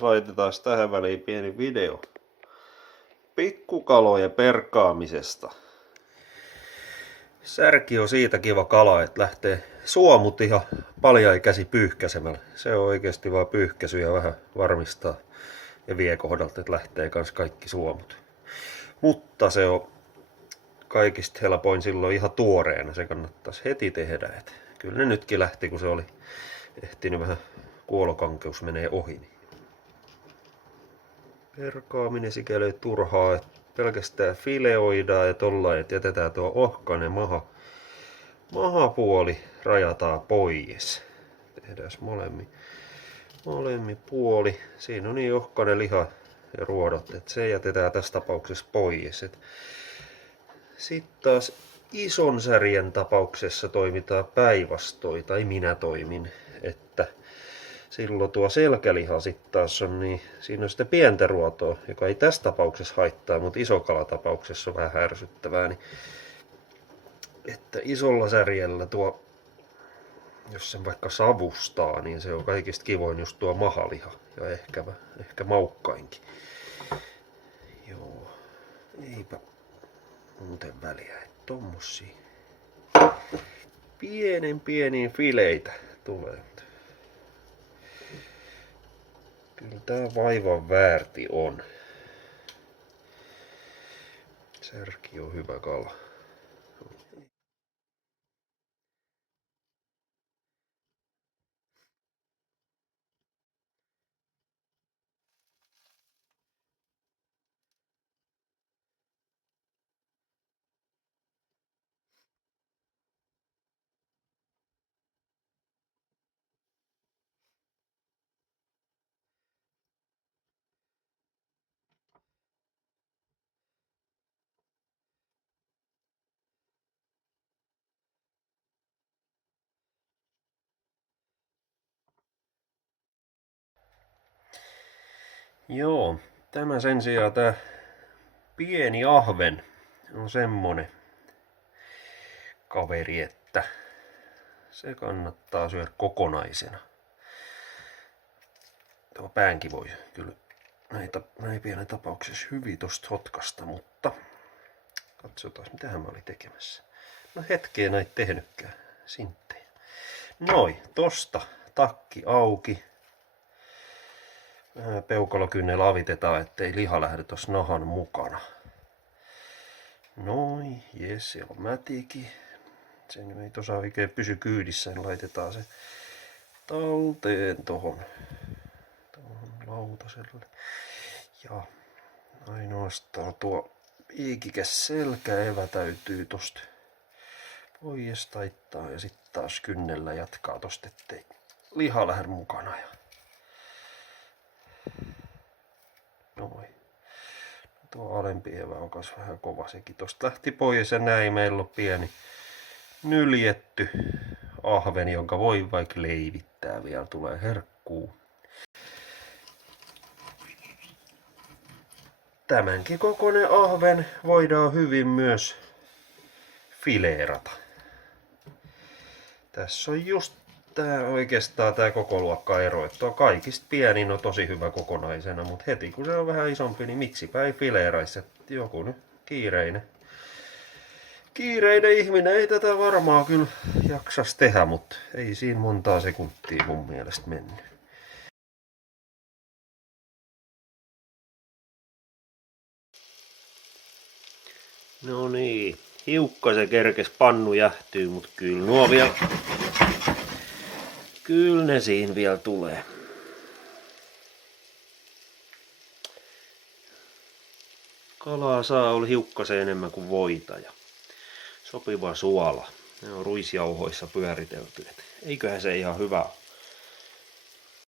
laitetaan tähän väliin pieni video pikkukalojen perkaamisesta. Särki on siitä kiva kala, että lähtee suomut ihan paljain käsi pyyhkäsemällä. Se on oikeasti vaan pyyhkäisy ja vähän varmistaa ja vie kohdalta, että lähtee kans kaikki suomut. Mutta se on kaikista helpoin silloin ihan tuoreena. Se kannattaisi heti tehdä. Et kyllä ne nytkin lähti, kun se oli ehtinyt vähän kuolokankeus menee ohi. Perkaaminen sikäli turhaa, että pelkästään fileoidaan ja tollain, että jätetään tuo ohkainen mahapuoli rajataan pois. Tehdään molemmin puoli. Siinä on niin ohkainen liha ja ruodot, että se jätetään tässä tapauksessa pois. Sitten taas ison särjen tapauksessa toimitaan päinvastoin, tai minä toimin, että silloin tuo selkäliha sitten taas on niin, siinä on sitä pientä ruotoa, joka ei tässä tapauksessa haittaa, mutta isokalatapauksessa on vähän ärsyttävää, niin että isolla särjellä tuo, jos sen vaikka savustaa, niin se on kaikista kivoin just tuo mahaliha ja ehkä maukkainkin. Joo, eipä muuten väliä, että tommosia pieniä fileitä tulee. Kyllä tää vaivan väärti on. Särki on hyvä kala. Joo, tämä sen sijaan tää pieni ahven on semmonen kaveri, että se kannattaa syödä kokonaisena. Tuo päänkin voi kyllä näin pienen tapauksessa hyvin tosta hotkasta, mutta katsotaan mitähän mä olin tekemässä. No hetkeä näitä tehnytkään, sinttejä. Noin, tosta takki auki. Peukalokynnellä avitetaan, ettei liha lähde tuossa nahan mukana. Noin, jes, se on mätikin. Se ei tuossa oikein pysy kyydissä, niin laitetaan se talteen tohon lautaselle. Ja ainoastaan tuo piikikäs selkäevä täytyy tosta pois taittaa ja sitten taas kynnellä jatkaa tosta, ettei liha lähde mukana. Noin. Tuo alempi evä on kas vähän kova, sekin tosta lähti pois ja näin meillä on pieni nyljetty ahveni, jonka voi vaikka leivittää, vielä tulee herkkuu. Tämänkin kokoinen ahven voidaan hyvin myös fileerata. Tässä on just oikeastaan tää koko luokka ero, että tuo kaikista pienin on tosi hyvä kokonaisena, mutta heti kun se on vähän isompi, niin miksipä ei fileeraisi, että joku nyt kiireinen ihminen ei tätä varmaan kyllä jaksas tehdä, mutta ei siinä montaa sekuntia mun mielestä mennyt. No niin, hiukkasen kerkes pannu jähtyy, mutta kyllä nuo vielä, kyllä ne siinä vielä tulee. Kalaa saa olla hiukkasen enemmän kuin voita ja sopiva suola. Ne on ruisjauhoissa pyöritelty. Eiköhän se ihan